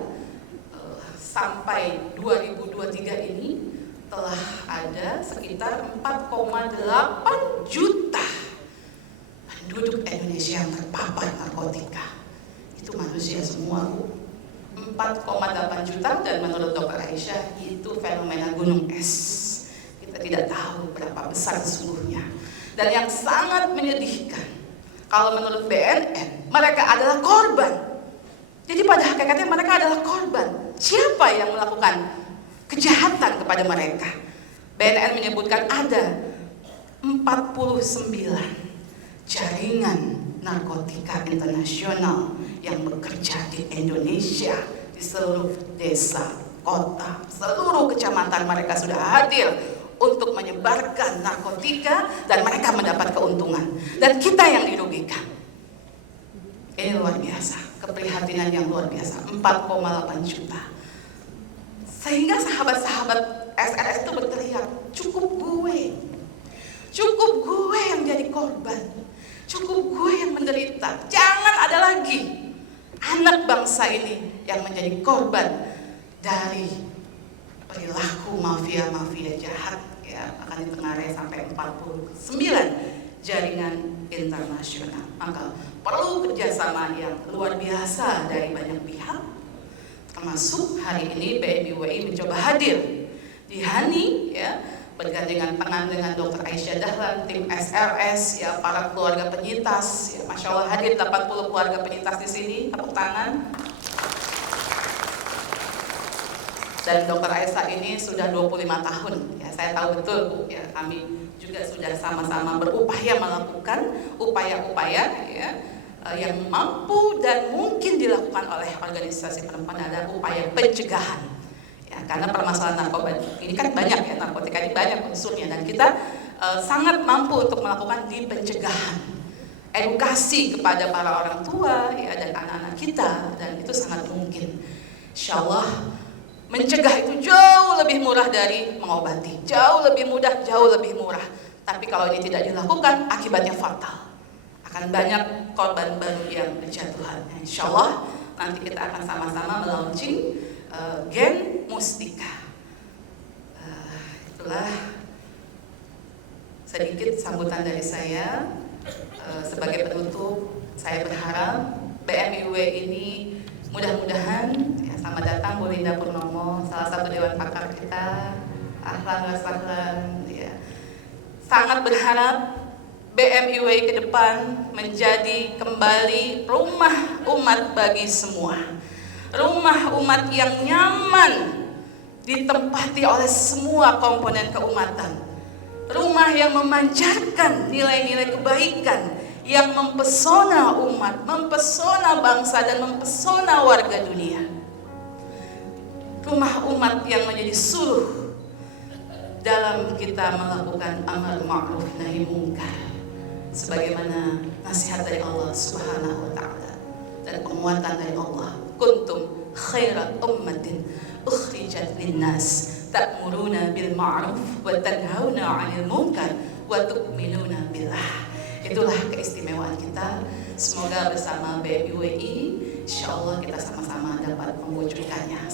sampai 2023 ini telah ada sekitar 4,8 juta penduduk Indonesia yang terpapar narkotika. Itu manusia semua, Bu. 4,8 juta dan menurut Dr. Aisyah itu fenomena gunung es. Kita tidak tahu berapa besar sesungguhnya. Dan yang sangat menyedihkan, kalau menurut BNN, mereka adalah korban. Jadi pada hakikatnya mereka adalah korban. Siapa yang melakukan kejahatan kepada mereka? BNN menyebutkan ada 49 jaringan narkotika internasional yang bekerja di Indonesia, di seluruh desa, kota, seluruh kecamatan mereka sudah hadir untuk menyebarkan narkotika dan mereka mendapat keuntungan dan kita yang dirugikan. Ini luar biasa. keprihatinan yang luar biasa, 4,8 juta. Sehingga sahabat-sahabat SRS itu berteriak, cukup gue yang jadi korban, cukup gue yang menderita, jangan ada lagi anak bangsa ini yang menjadi korban dari perilaku mafia-mafia jahat, ya, akan ditengarai sampai 49 jaringan internasional. Maka perlu kerjasama yang luar biasa dari banyak pihak, termasuk hari ini BMI mencoba hadir di HANI, ya, bergandengan tangan dengan Dr. Aisyah Dahlan, tim SRS, ya, para keluarga penyintas, ya, Masya Allah hadir 80 keluarga penyintas di sini, tepuk tangan. Dan Dr. Aisyah ini sudah 25 tahun, ya, saya tahu betul Bu, ya, kami juga sudah sama-sama berupaya melakukan upaya-upaya, ya, yang mampu dan mungkin dilakukan oleh organisasi perempuan adalah upaya pencegahan, ya, karena permasalahan narkoba ini kan banyak, ya, narkotika ini banyak unsurnya, dan kita sangat mampu untuk melakukan di pencegahan, edukasi kepada para orang tua, ya, dan anak-anak kita, dan itu sangat mungkin. Insya Allah mencegah itu jauh lebih murah dari mengobati, jauh lebih mudah, jauh lebih murah. Tapi kalau ini tidak dilakukan, akibatnya fatal. Akan banyak korban baru yang berjatuhan. Insya Allah nanti kita akan sama-sama melaunching Gen Mustika. Itulah sedikit sambutan dari saya. Sebagai penutup, saya berharap BMIW ini mudah-mudahan, ya, selamat datang Bu Linda Purnomo, salah satu dewan pakar kita. Ahlan wa sahlan, ya. Sangat berharap BMIW ke depan menjadi kembali rumah umat bagi semua. Rumah umat yang nyaman ditempati oleh semua komponen keumatan. Rumah yang memancarkan nilai-nilai kebaikan yang mempesona umat, mempesona bangsa, dan mempesona warga dunia. Rumah umat yang menjadi suluh dalam kita melakukan amar ma'ruf nahi munkar, sebagaimana nasihat dari Allah Subhanahu wa taala dan penguatan dari Allah, kuntum khairat ummatin ukhrijat linnas ta'muruna bil ma'ruf wa tanhauna 'anil munkar wa tu'minuna billah. Itulah keistimewaan kita. Semoga bersama BMIWI insyaallah kita sama-sama dapat mewujudkannya.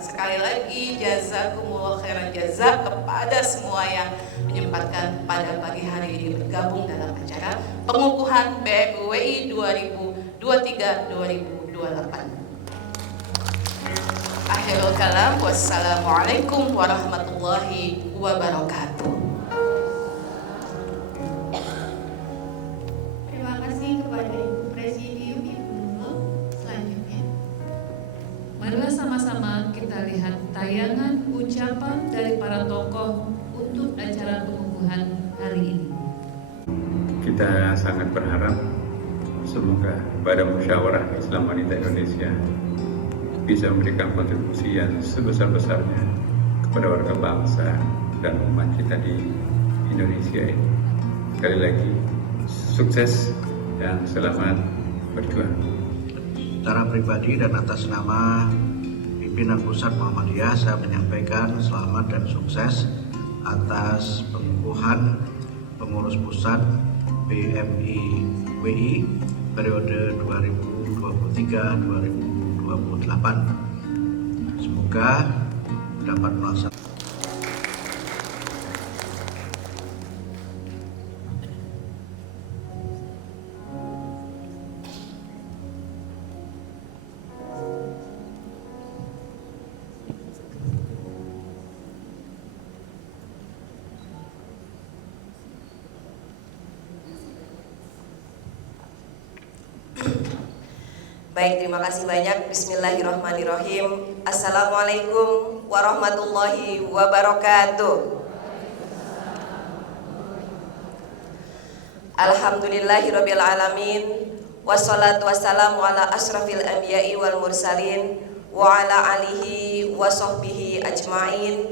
Sekali lagi jazakumullah khairan jaza kepada semua yang menyempatkan pada pagi hari ini bergabung dalam acara pengukuhan BMIWI 2023-2028. Akhirul kalam, wassalamualaikum warahmatullahi wabarakatuh. Terima kasih kepada Ibu Presidium, Ibu Nurul. Selanjutnya, Marilah sama-sama kita lihat tayangan ucapan dari para tokoh untuk acara pengukuhan hari ini. Kita sangat berharap semoga Badan Musyawarah Islam Wanita Indonesia bisa memberikan kontribusi yang sebesar-besarnya kepada warga bangsa dan umat kita di Indonesia ini. Sekali lagi, sukses dan selamat berjuang. Secara pribadi dan atas nama pimpinan Pusat Muhammadiyah, saya menyampaikan selamat dan sukses atas pengukuhan pengurus pusat BMIWI periode 2023-2028. Semoga dapat melaksanakan. Baik, terima kasih banyak. Bismillahirrahmanirrahim. Assalamualaikum warahmatullahi wabarakatuh. Alhamdulillahirabbil alamin. Wassalatu wassalamu ala asrafil anbiya'i wal mursalin wa ala alihi wa sahbihi ajma'in.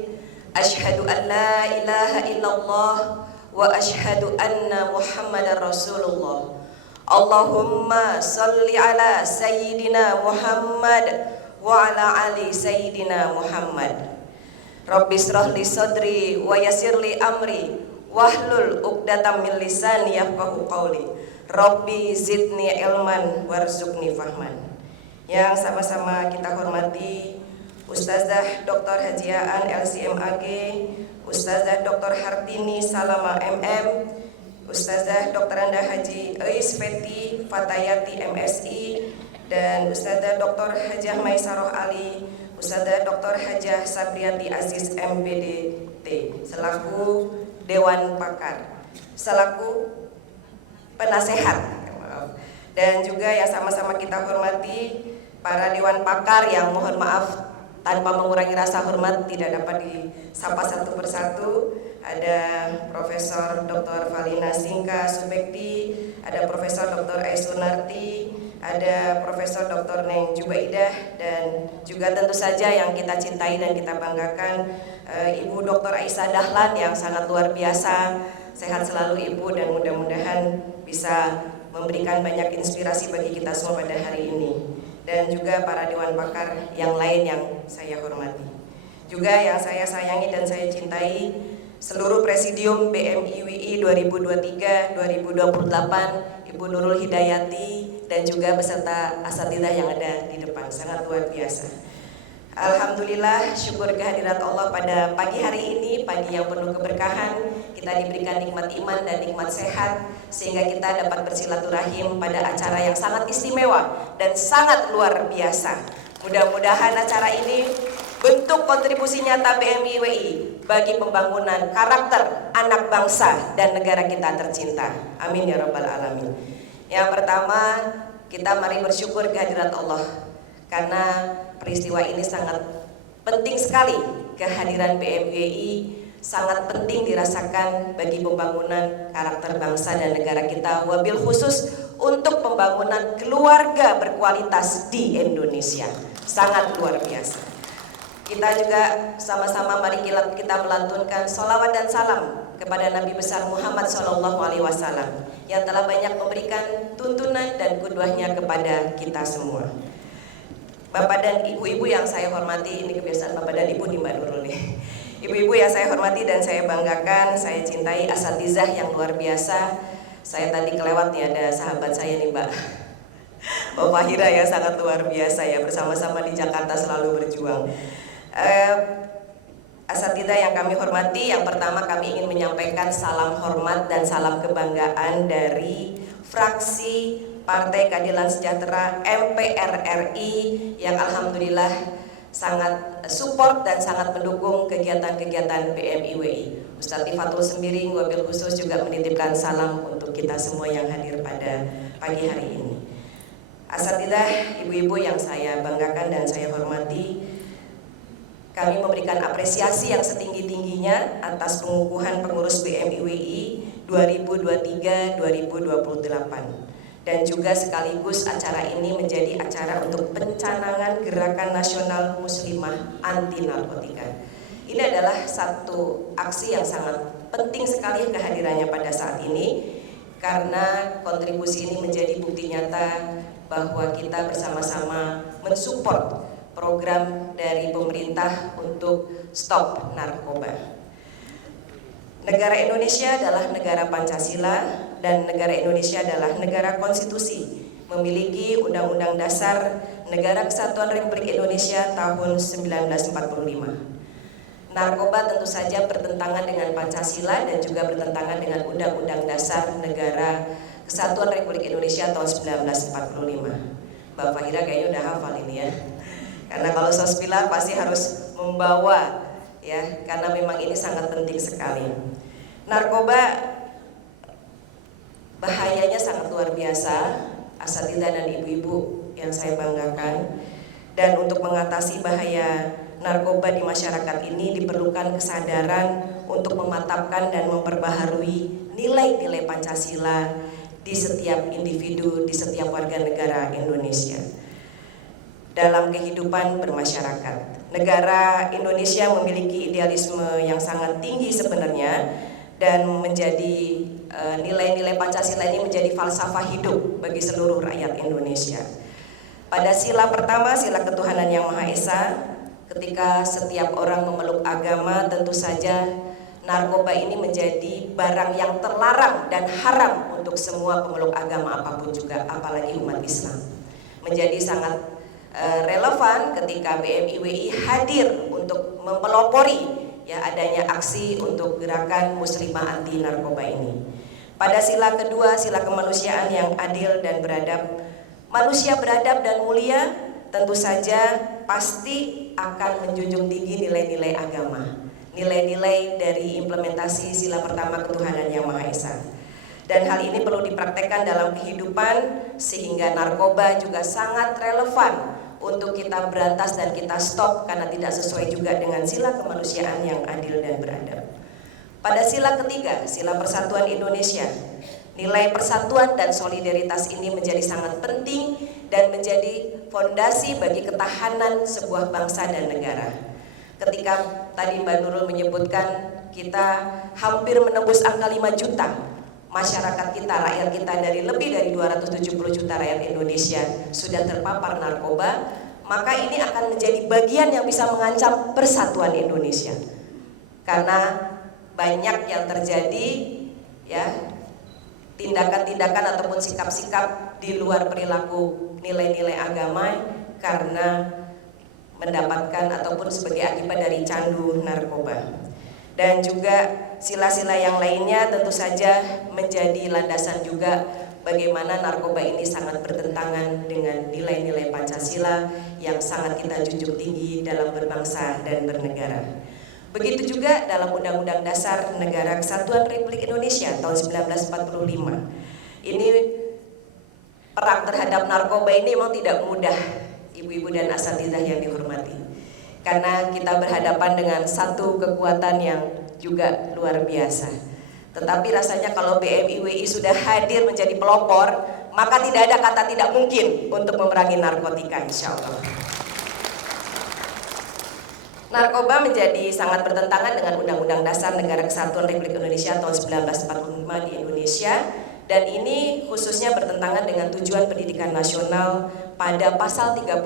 Asyhadu an la ilaha illallah wa asyhadu anna Muhammadar Rasulullah. Allahumma salli ala Sayyidina Muhammad wa ala ali Sayyidina Muhammad. Rabbi shrah li sadri wa yassir li amri wahlul 'uqdatam min lisani yafqahu qawli. Rabbi zidni ilman warzuqni fahman. Yang sama-sama kita hormati Ustazah Dr. Hajiaan LCMAG, Ustazah Dr. Hartini Salama MM, Ustazah Dr. Anda Haji Eis Feti Fatayati MSI, dan Ustazah Dr. Hajah Maisaroh Ali, Ustazah Dr. Hajah Sabriati Aziz MBDT selaku Dewan Pakar, selaku penasehat, dan juga yang sama-sama kita hormati para Dewan Pakar yang mohon maaf tanpa mengurangi rasa hormat tidak dapat disapa satu persatu. Ada Profesor Dr. Valina Singka Subekti, ada Profesor Dr. Aisunarti, ada Profesor Dr. Neng Jubaidah, dan juga tentu saja yang kita cintai dan kita banggakan Ibu Dr. Aisyah Dahlan yang sangat luar biasa. Sehat selalu Ibu, dan mudah-mudahan bisa memberikan banyak inspirasi bagi kita semua pada hari ini. Dan juga para Dewan Pakar yang lain yang saya hormati. Juga yang saya sayangi dan saya cintai seluruh Presidium BMIWI 2023-2028, Ibu Nurul Hidayati, dan juga beserta asatidzah yang ada di depan, sangat luar biasa. Alhamdulillah, syukur kehadirat Allah pada pagi hari ini, pagi yang penuh keberkahan. Kita diberikan nikmat iman dan nikmat sehat, sehingga kita dapat bersilaturahim pada acara yang sangat istimewa dan sangat luar biasa. Mudah-mudahan acara ini bentuk kontribusi nyata BMIWI bagi pembangunan karakter anak bangsa dan negara kita tercinta. Amin ya rabbal alamin. Yang pertama, kita mari bersyukur kehadirat Allah, karena peristiwa ini sangat penting sekali. Kehadiran BMIWI sangat penting dirasakan bagi pembangunan karakter bangsa dan negara kita, wabil khusus untuk pembangunan keluarga berkualitas di Indonesia. Sangat luar biasa. Kita juga sama-sama mari kita melantunkan sholawat dan salam kepada Nabi besar Muhammad SAW yang telah banyak memberikan tuntunan dan qudwahnya kepada kita semua. Bapak dan ibu-ibu yang saya hormati, ini kebiasaan Bapak dan Ibu nih Mbak Nurul nih. Ibu-ibu yang saya hormati dan saya banggakan, saya cintai asatizah yang luar biasa. Saya tadi kelewat nih, ada sahabat saya nih Mbak Fahira yang sangat luar biasa ya, bersama-sama di Jakarta selalu berjuang. Asatizah yang kami hormati, yang pertama kami ingin menyampaikan salam hormat dan salam kebanggaan dari fraksi Partai Keadilan Sejahtera MPR RI yang alhamdulillah sangat support dan sangat mendukung kegiatan-kegiatan BMIWI. Ustadz Tifatul Sembiring wabil khusus juga menitipkan salam untuk kita semua yang hadir pada pagi hari ini. Asatizah, ibu-ibu yang saya banggakan dan saya hormati, kami memberikan apresiasi yang setinggi-tingginya atas pengukuhan pengurus BMIWI 2023-2028. Dan juga sekaligus acara ini menjadi acara untuk pencanangan Gerakan Nasional Muslimah Anti Narkotika. Ini adalah satu aksi yang sangat penting sekali kehadirannya pada saat ini, karena kontribusi ini menjadi bukti nyata bahwa kita bersama-sama mensupport program dari pemerintah untuk stop narkoba. Negara Indonesia adalah negara Pancasila dan negara Indonesia adalah negara konstitusi, memiliki Undang-Undang Dasar Negara Kesatuan Republik Indonesia tahun 1945. Narkoba tentu saja bertentangan dengan Pancasila dan juga bertentangan dengan Undang-Undang Dasar Negara Kesatuan Republik Indonesia tahun 1945. Mbak Fahira kayaknya udah hafal ini ya. Karena kalau sospilar pasti harus membawa ya, karena memang ini sangat penting sekali. Narkoba bahayanya sangat luar biasa, asatidz dan ibu-ibu yang saya banggakan. Dan untuk mengatasi bahaya narkoba di masyarakat ini diperlukan kesadaran untuk memantapkan dan memperbaharui nilai-nilai Pancasila di setiap individu, di setiap warga negara Indonesia dalam kehidupan bermasyarakat. Negara Indonesia memiliki idealisme yang sangat tinggi sebenarnya, dan menjadi nilai-nilai Pancasila ini menjadi falsafah hidup bagi seluruh rakyat Indonesia. Pada sila pertama, sila ketuhanan yang Maha Esa, ketika setiap orang memeluk agama, tentu saja narkoba ini menjadi barang yang terlarang dan haram untuk semua pemeluk agama apapun juga, apalagi umat Islam. Menjadi sangat relevan ketika BMIWI hadir untuk mempelopori ya adanya aksi untuk gerakan muslimah anti narkoba ini. Pada sila kedua, sila kemanusiaan yang adil dan beradab, manusia beradab dan mulia tentu saja pasti akan menjunjung tinggi nilai-nilai agama, nilai-nilai dari implementasi sila pertama ketuhanan yang Maha Esa. Dan hal ini perlu dipraktekkan dalam kehidupan sehingga narkoba juga sangat relevan untuk kita berantas dan kita stop karena tidak sesuai juga dengan sila kemanusiaan yang adil dan beradab. Pada sila ketiga, sila persatuan Indonesia, nilai persatuan dan solidaritas ini menjadi sangat penting dan menjadi fondasi bagi ketahanan sebuah bangsa dan negara. Ketika tadi Mbak Nurul menyebutkan kita hampir menembus angka 5 juta masyarakat kita, rakyat kita dari lebih dari 270 juta rakyat Indonesia sudah terpapar narkoba, maka ini akan menjadi bagian yang bisa mengancam persatuan Indonesia. Karena banyak yang terjadi ya tindakan-tindakan ataupun sikap-sikap di luar perilaku nilai-nilai agama karena mendapatkan ataupun sebagai akibat dari candu narkoba. Dan juga sila-sila yang lainnya tentu saja menjadi landasan juga bagaimana narkoba ini sangat bertentangan dengan nilai-nilai Pancasila yang sangat kita junjung tinggi dalam berbangsa dan bernegara. Begitu juga dalam Undang-Undang Dasar Negara Kesatuan Republik Indonesia tahun 1945. Ini perang terhadap narkoba ini memang tidak mudah, ibu-ibu dan asatidzah yang dihormati. Karena kita berhadapan dengan satu kekuatan yang juga luar biasa. Tetapi rasanya kalau BMIWI sudah hadir menjadi pelopor, maka tidak ada kata tidak mungkin untuk memerangi narkotika, insya Allah. Narkoba menjadi sangat bertentangan dengan Undang-Undang Dasar Negara Kesatuan Republik Indonesia tahun 1945 di Indonesia, dan ini khususnya bertentangan dengan tujuan pendidikan nasional pada pasal 31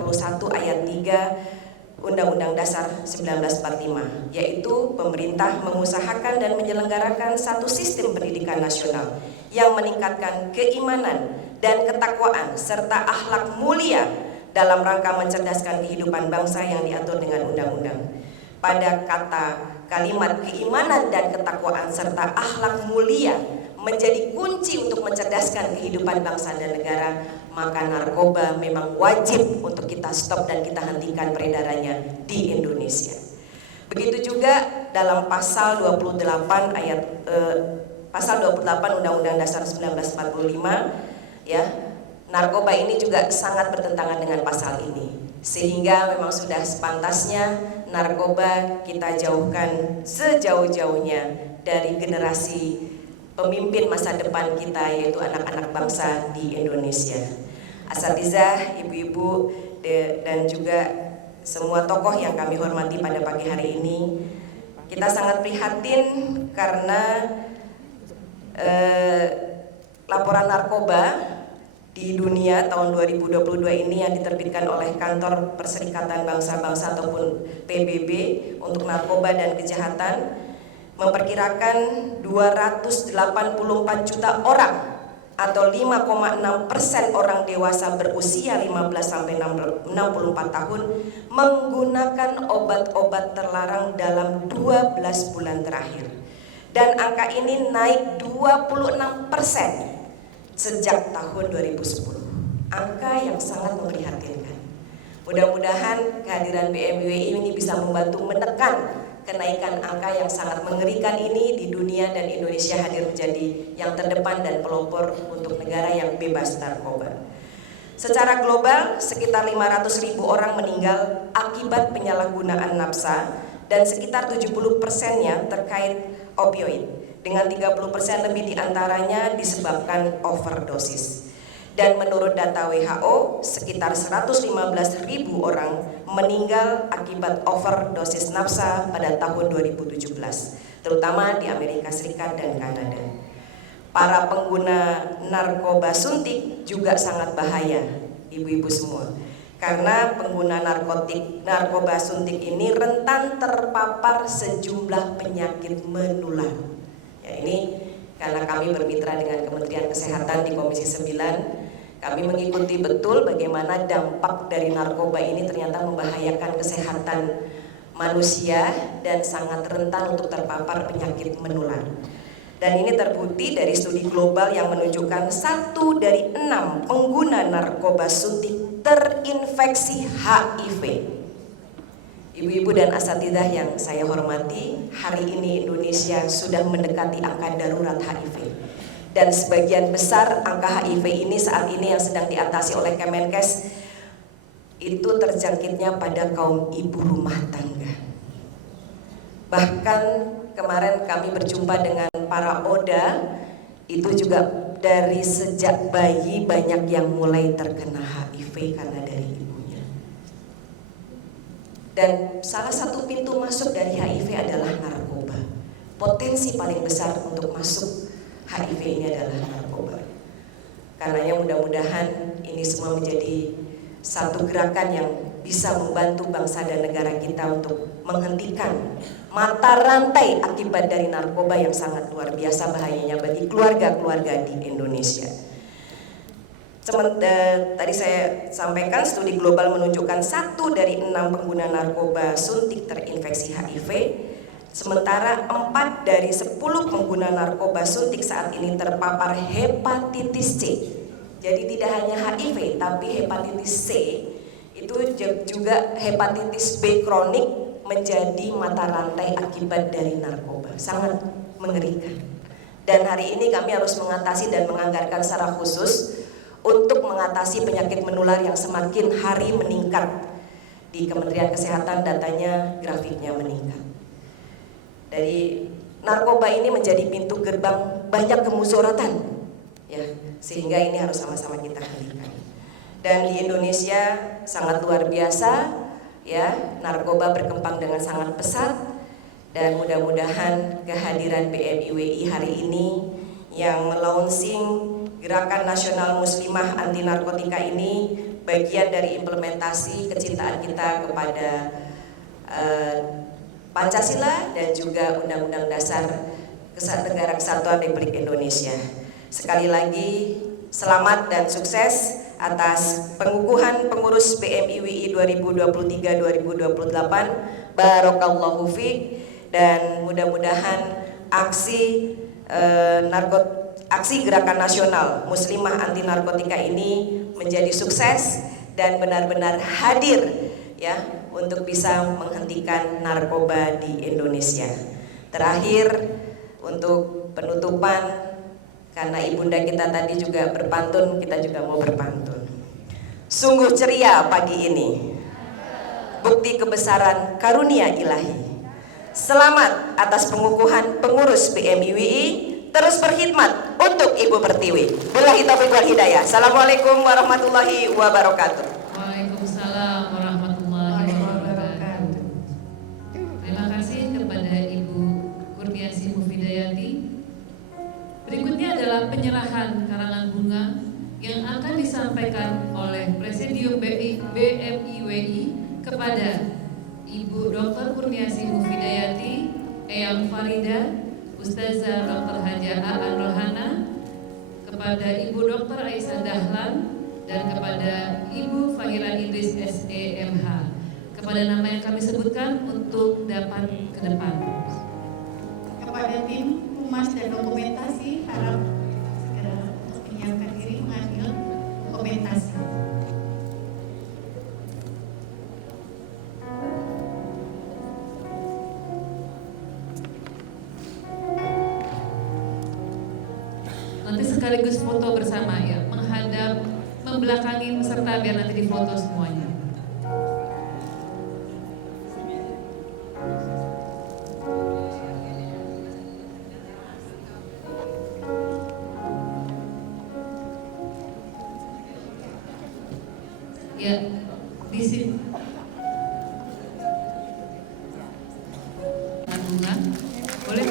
ayat 3 Undang-Undang Dasar 1945, yaitu pemerintah mengusahakan dan menyelenggarakan satu sistem pendidikan nasional yang meningkatkan keimanan dan ketakwaan serta akhlak mulia dalam rangka mencerdaskan kehidupan bangsa yang diatur dengan undang-undang. Pada kalimat keimanan dan ketakwaan serta akhlak mulia menjadi kunci untuk mencerdaskan kehidupan bangsa dan negara, maka narkoba memang wajib untuk kita stop dan kita hentikan peredarannya di Indonesia. Begitu juga dalam pasal 28 Undang-Undang Dasar 1945 ya, narkoba ini juga sangat bertentangan dengan pasal ini. Sehingga memang sudah sepantasnya narkoba kita jauhkan sejauh-jauhnya dari generasi pemimpin masa depan kita, yaitu anak-anak bangsa di Indonesia. Asatidzah, ibu-ibu, dan juga semua tokoh yang kami hormati pada pagi hari ini, kita sangat prihatin karena laporan narkoba di dunia tahun 2022 ini yang diterbitkan oleh Kantor Perserikatan Bangsa-Bangsa ataupun PBB untuk narkoba dan kejahatan memperkirakan 284 juta orang atau 5,6% orang dewasa berusia 15-64 tahun menggunakan obat-obat terlarang dalam 12 bulan terakhir. Dan angka ini naik 26% sejak tahun 2010. Angka yang sangat memprihatinkan. Mudah-mudahan kehadiran BMIWI ini bisa membantu menekan kenaikan angka yang sangat mengerikan ini di dunia, dan Indonesia hadir menjadi yang terdepan dan pelopor untuk negara yang bebas narkoba. Secara global, sekitar 500.000 orang meninggal akibat penyalahgunaan nafsa dan sekitar 70%-nya terkait opioid, dengan 30% lebih diantaranya disebabkan overdosis. Dan menurut data WHO, sekitar 115.000 orang meninggal akibat overdosis nafsa pada tahun 2017. terutama di Amerika Serikat dan Kanada. Para pengguna narkoba suntik juga sangat bahaya, ibu-ibu semua. Karena pengguna narkoba suntik ini rentan terpapar sejumlah penyakit menular. Ya, ini karena kami bermitra dengan Kementerian Kesehatan di Komisi 9, kami mengikuti betul bagaimana dampak dari narkoba ini ternyata membahayakan kesehatan manusia dan sangat rentan untuk terpapar penyakit menular. Dan ini terbukti dari studi global yang menunjukkan 1 dari 6 pengguna narkoba suntik terinfeksi HIV. Ibu-ibu dan asatidzah yang saya hormati, hari ini Indonesia sudah mendekati angka darurat HIV. Dan sebagian besar angka HIV ini saat ini yang sedang diatasi oleh Kemenkes itu terjangkitnya pada kaum ibu rumah tangga. Bahkan kemarin kami berjumpa dengan para ODA, itu juga dari sejak bayi banyak yang mulai terkena HIV karena dari ibunya. Dan salah satu pintu masuk dari HIV adalah narkoba. Potensi paling besar untuk masuk HIV ini adalah narkoba. Karenanya mudah-mudahan ini semua menjadi satu gerakan yang bisa membantu bangsa dan negara kita untuk menghentikan mata rantai akibat dari narkoba yang sangat luar biasa bahayanya bagi keluarga-keluarga di Indonesia. Tadi saya sampaikan studi global menunjukkan 1 dari 6 pengguna narkoba suntik terinfeksi HIV, sementara 4 dari 10 pengguna narkoba suntik saat ini terpapar hepatitis C. Jadi tidak hanya HIV tapi hepatitis C itu juga hepatitis B kronik menjadi mata rantai akibat dari narkoba. Sangat mengerikan. Dan hari ini kami harus mengatasi dan menganggarkan secara khusus untuk mengatasi penyakit menular yang semakin hari meningkat. Di Kementerian Kesehatan datanya grafiknya meningkat. Dari narkoba ini menjadi pintu gerbang banyak kemudaratan, ya, sehingga ini harus sama-sama kita hentikan. Dan di Indonesia sangat luar biasa, ya, narkoba berkembang dengan sangat pesat. Dan mudah-mudahan kehadiran BMIWI hari ini yang melaunching Gerakan Nasional Muslimah Anti Narkotika ini bagian dari implementasi kecintaan kita kepada Pancasila dan juga Undang-Undang Dasar Negara Kesatuan Republik Indonesia. Sekali lagi selamat dan sukses atas pengukuhan pengurus BMIWI 2023-2028. Barakallahu fiik, dan mudah-mudahan aksi Gerakan Nasional Muslimah Anti Narkotika ini menjadi sukses dan benar-benar hadir, ya, untuk bisa menghentikan narkoba di Indonesia. Terakhir, untuk penutupan, karena ibunda kita tadi juga berpantun, kita juga mau berpantun. Sungguh ceria pagi ini, bukti kebesaran karunia ilahi. Selamat atas pengukuhan pengurus BMIWI, terus berkhidmat untuk Ibu Pertiwi. Billahi taufiq wal hidayah. Assalamualaikum warahmatullahi wabarakatuh. Waalaikumsalam warahmatullahi wabarakatuh. Terima kasih kepada Ibu Kurniasih Mufidayati. Berikutnya adalah penyerahan karangan bunga yang akan disampaikan oleh Presidium BMIWI kepada Ibu Dr. Kurniasih Mufidayati, Eyang Farida, Ustazah Dr. Hajah Aan Rohana, kepada Ibu Dr. Aisyah Dahlan, dan kepada Ibu Fahira Idris SEMH, kepada nama yang kami sebutkan untuk dapat ke depan. Kepada tim Humas dan Dokumentasi, harap segera menyiapkan diri mengambil dokumentasi. Nanti sekaligus foto bersama, ya, menghadap, membelakangi peserta biar nanti difoto semuanya. Ya, di sini. Bunga, boleh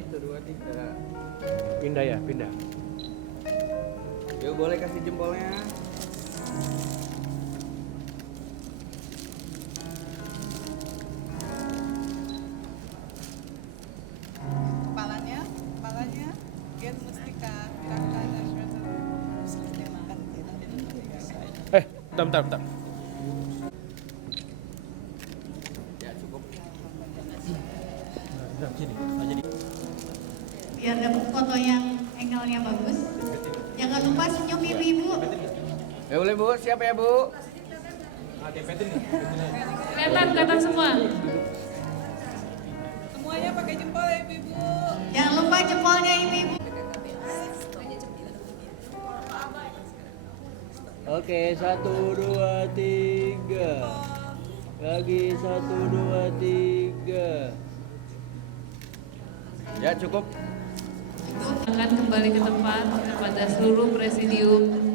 1, 2, 3. Pindah ya, pindah. Yuk boleh kasih jempolnya. Kepalanya, Gen Mustika, Gerakan Nasional. Bentar. Ya cukup. Biar dapat foto yang angle-nya bagus. Jangan lupa senyum ibu-ibu. Ya boleh Bu, siap ya Bu? Kelihatan semua. Semuanya pakai jempol ya ibu-ibu. Jangan lupa jempolnya ibu-ibu. Oke, 1, 2, 3. Lagi 1, 2, 3. Ya cukup. Akan kembali ke tempat kepada seluruh presidium